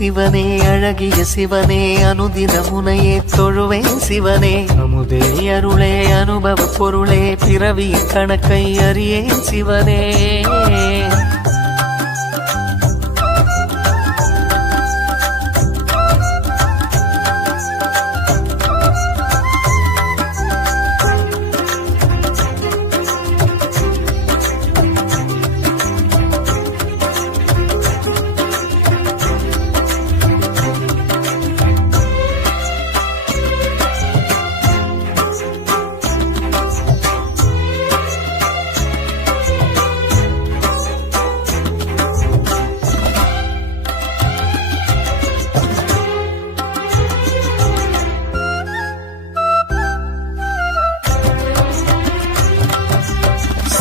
சிவனே அழகிய சிவனே அனுதின முனையே தொழுவேன் சிவனே. அமுதே. அருளே அனுபவ பொருளே பிறவி கணக்கை அறியேன் சிவனே.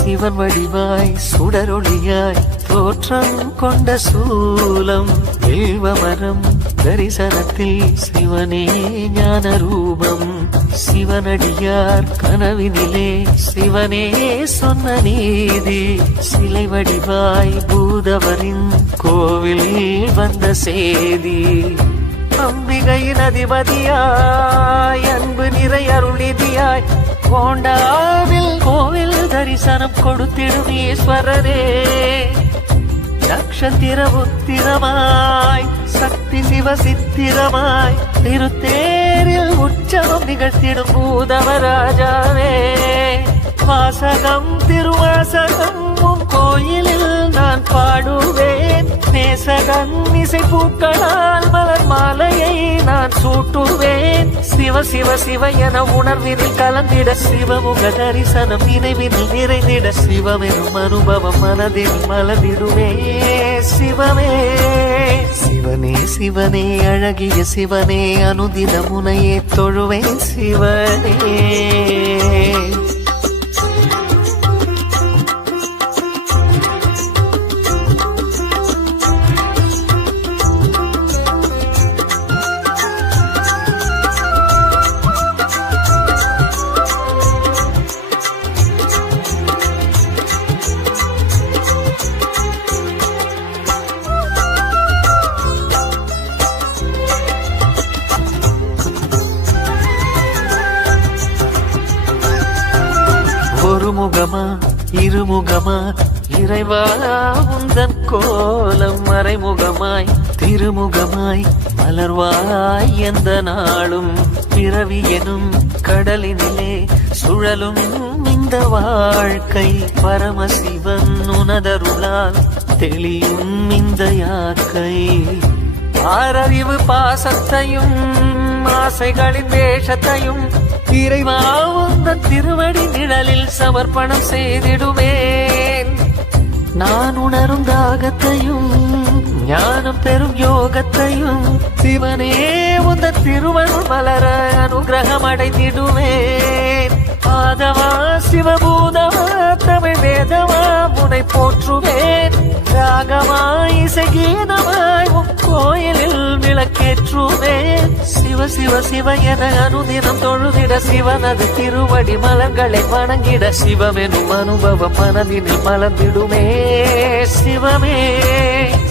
சிவன் வடிவாய் சுடரொளியாய் தோற்றம் கொண்ட சூலம். வில்வமரம் தரிசனத்தில் சிவனே ஞான ரூபம் சிவனடியார் கனவினிலே சிவனே சொன்ன நீதி. சிலை வடிவாய் பூதவரின் கோவில் வந்த செய்தி அம்பிகையின் அதிபதியாய் அன்பு நிறை அருளிதியாய் கோண்டாவில் கோவில் தரிசனம் கொடுத்திடும் ஈஸ்வரரே. நக்ஷத்திர உத்திரமாய் சக்தி சிவ சித்திரமாய் திருத்தேரில் உற்சவம் நிகழ்த்திடும் பூதவராஜாவே. வாசகம் திருவாசகம் கோயிலில் நான் பாடுவேன். நேசகன் இசை பூக்களால் மலர் மாலையை நான் சூட்டுவேன். சிவ சிவ சிவ என உணர்வினில் கலந்திட சிவமுக தரிசனம் நினைவினில் நிறைந்திட சிவமெனும் அனுபவம் மனதில் மலர்ந்திடுமே. சிவமே சிவனே சிவனே அழகிய சிவனே அனுதின முனையே தொழுவேன். சிவனே. ஒரு முகமா இருமுகமா இறைவா உந்தன் கோலம் மறைமுகமாய் திருமுகமாய் மலர்வாய் எந்த நாளும் பிறவி எனும் கடலினிலே சுழலும் இந்த வாழ்க்கை பரமசிவன் உனதருளால் தெளியும் இந்த யாக்கை. ஆரறிவு பாசத்தையும் ஆசைகளின் வேஷத்தையும் இறைவா உந்தன் திருவடி நிழலில் சமர்ப்பணம் செய்திடுவேன். நான் உணரும் தாகத்தையும் ஞானம் பெறும் யோகத்தையும் சிவனே உந்த திருவருள் மலர அனுகிரகம் அடைந்திடுவேன். ஆதவா சிவபூதவா தமிழ் வேதவா முனை போற்றுவேன். ராகமாய் இசை கீதமாய் கோயிலில் விளக்கே சிவ சிவ சிவ என அனுதினம் தொழுதிட சிவனது திருவடி மலர்களை வணங்கிட சிவமெனும் அனுபவம் மனதினில் மலர்ந்திடுமே. சிவமே.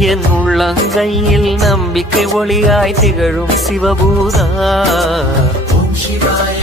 என் உள்ளங்கையில் நம்பிக்கை ஒளியாய் திகழும் சிவபூதா. ஓம் சிவாய